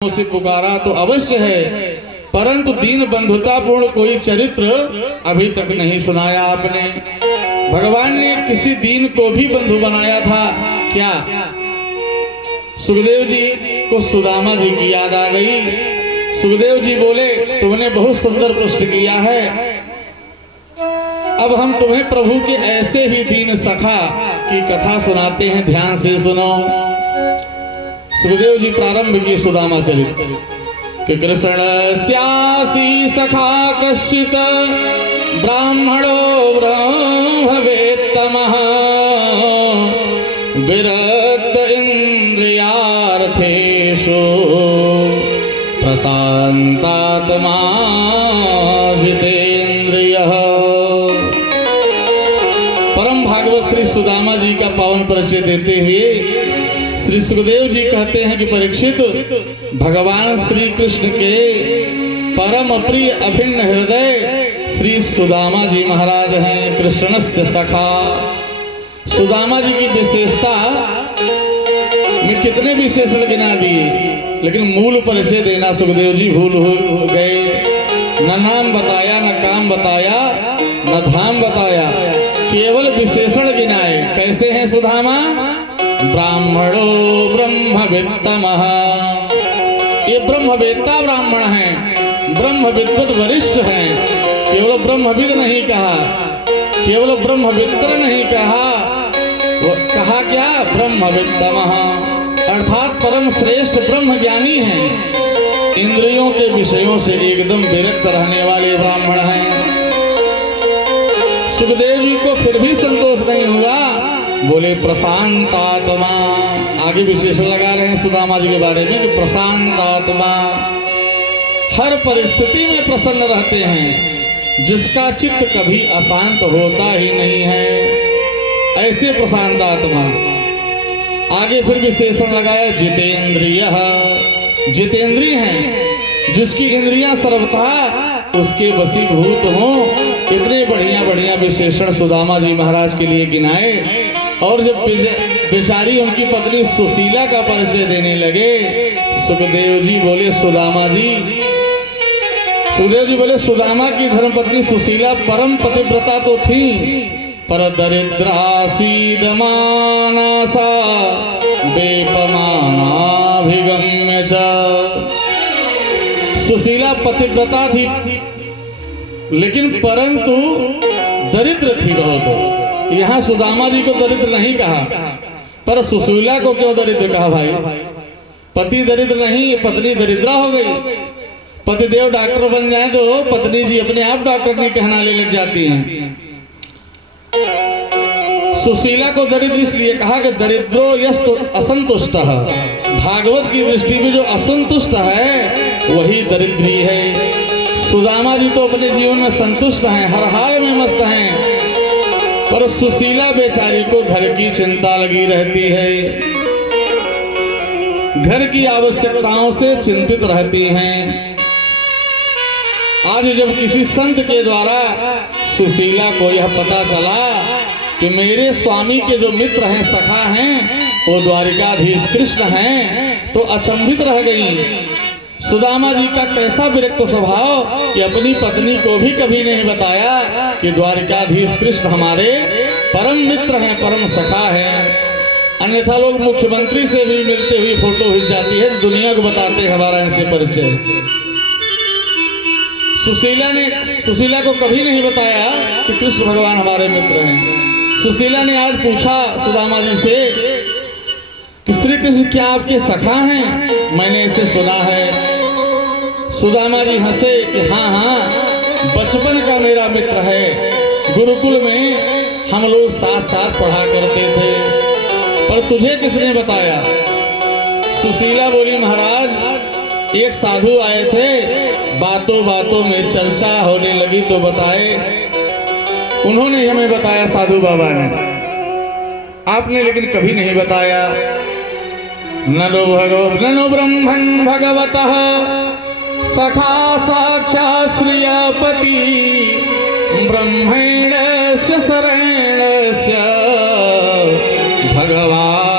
से पुकारा तो अवश्य है, परंतु दीन बंधुतापूर्ण कोई चरित्र अभी तक नहीं सुनाया आपने। भगवान ने किसी दीन को भी बंधु बनाया था क्या? सुखदेव जी को सुदामा जी की याद आ गई। सुखदेव जी बोले, तुमने बहुत सुंदर प्रश्न किया है। अब हम तुम्हें प्रभु के ऐसे ही दीन सखा की कथा सुनाते हैं, ध्यान से सुनो। सुखदेव जी प्रारंभ किए सुदामा चरित्र कि कृष्ण स्यासी सखा कश्चित ब्राह्मणो ब्रह्मवेत्तमः विरक्त इंद्रियार्थेषु प्रशान्तात्मा जितेन्द्रियः। परम भागवत श्री सुदामा जी का पावन परिचय देते हुए श्री सुखदेव जी कहते हैं कि परीक्षित, भगवान श्री कृष्ण के परम प्रिय अभिन्न हृदय श्री सुदामा जी महाराज हैं, कृष्णस्य सखा। सुदामा जी की विशेषता में कितने विशेषण गिना दिए, लेकिन मूल परिचय देना सुखदेव जी भूल हो गए। न नाम बताया, न काम बताया, न धाम बताया, केवल विशेषण गिनाए। कैसे हैं सुदामा? ब्राह्मणो ब्रह्मवित्तमः, ये ब्रह्मवेत्ता ब्राह्मण हैं, ब्रह्मविद्वत वरिष्ठ हैं। केवल ब्रह्मविद नहीं कहा, केवल ब्रह्मवित्तर नहीं कहा, वो कहा क्या? ब्रह्मवित्तमः, अर्थात परम श्रेष्ठ ब्रह्म ज्ञानी हैं। इंद्रियों के विषयों से एकदम विरक्त रहने वाले ब्राह्मण हैं। सुखदेव जी को फिर भी संतोष नहीं हुआ, बोले प्रशांत आत्मा। आगे विशेषण लगा रहे हैं सुदामा जी के बारे में कि प्रशांत आत्मा, हर परिस्थिति में प्रसन्न रहते हैं, जिसका चित्त कभी अशांत होता ही नहीं है, ऐसे प्रशांत आत्मा। आगे फिर विशेषण लगाया जितेंद्रिय, जितेंद्रिय हैं, जिसकी इंद्रियां सर्वथा उसके वशीभूत हों। इतने बढ़िया बढ़िया विशेषण सुदामा जी महाराज के लिए गिनाए। और जब बेचारी उनकी पत्नी सुशीला का परिचय देने लगे, सुखदेव जी बोले सुदामा जी, सुखदेव जी बोले सुदामा की धर्मपत्नी सुशीला परम पतिव्रता तो थी, पर दरिद्रासीद मानसा बेपमानाभिगम्य च। सुशीला पतिव्रता थी, लेकिन परंतु दरिद्र थी बहुत। यहाँ सुदामा जी को दरिद्र नहीं कहा, पर सुशीला को क्यों दरिद्र कहा भाई? पति दरिद्र नहीं, पत्नी दरिद्रा हो गई। पतिदेव डॉक्टर बन जाए तो पत्नी जी अपने आप डॉक्टर नहीं कहनाने लग जाती हैं। सुशीला को दरिद्र इसलिए कहा कि दरिद्रो यस्तु असंतुष्ट, भागवत की दृष्टि में जो असंतुष्ट है वही दरिद्री है। सुदामा जी तो अपने जीवन में संतुष्ट हैं, हर हाल में मस्त हैं, पर सुशीला बेचारी को घर की चिंता लगी रहती है, घर की आवश्यकताओं से चिंतित रहती हैं। आज जब किसी संत के द्वारा सुशीला को यह पता चला कि मेरे स्वामी के जो मित्र हैं, सखा हैं, वो द्वारिकाधीश कृष्ण हैं, तो अचंभित रह गई। सुदामा जी का कैसा विरक्त स्वभाव कि अपनी पत्नी को भी कभी नहीं बताया कि द्वारिकाधीश कृष्ण हमारे परम मित्र हैं, परम सखा हैं। अन्यथा लोग मुख्यमंत्री से भी मिलते हुए फोटो खिंच जाती है, दुनिया को बताते हैं हमारा इनसे परिचय। सुशीला को कभी नहीं बताया कि कृष्ण भगवान हमारे मित्र हैं। सुशीला ने आज पूछा सुदामा जी से कि श्री कृष्ण क्या आपके सखा हैं? मैंने इसे सुना है। सुदामा जी हंसे कि हाँ हाँ, बचपन का मेरा मित्र है, गुरुकुल में हम लोग साथ साथ पढ़ा करते थे, पर तुझे किसने बताया? सुशीला बोली, महाराज एक साधु आए थे, बातों बातों में चर्चा होने लगी तो बताए, उन्होंने हमें बताया, साधु बाबा ने। आपने लेकिन कभी नहीं बताया। ननो ब्रह्मन् भगवतः सखा साक्षात् श्रियपति ब्रह्मेणस्य शरणस्य भगवान्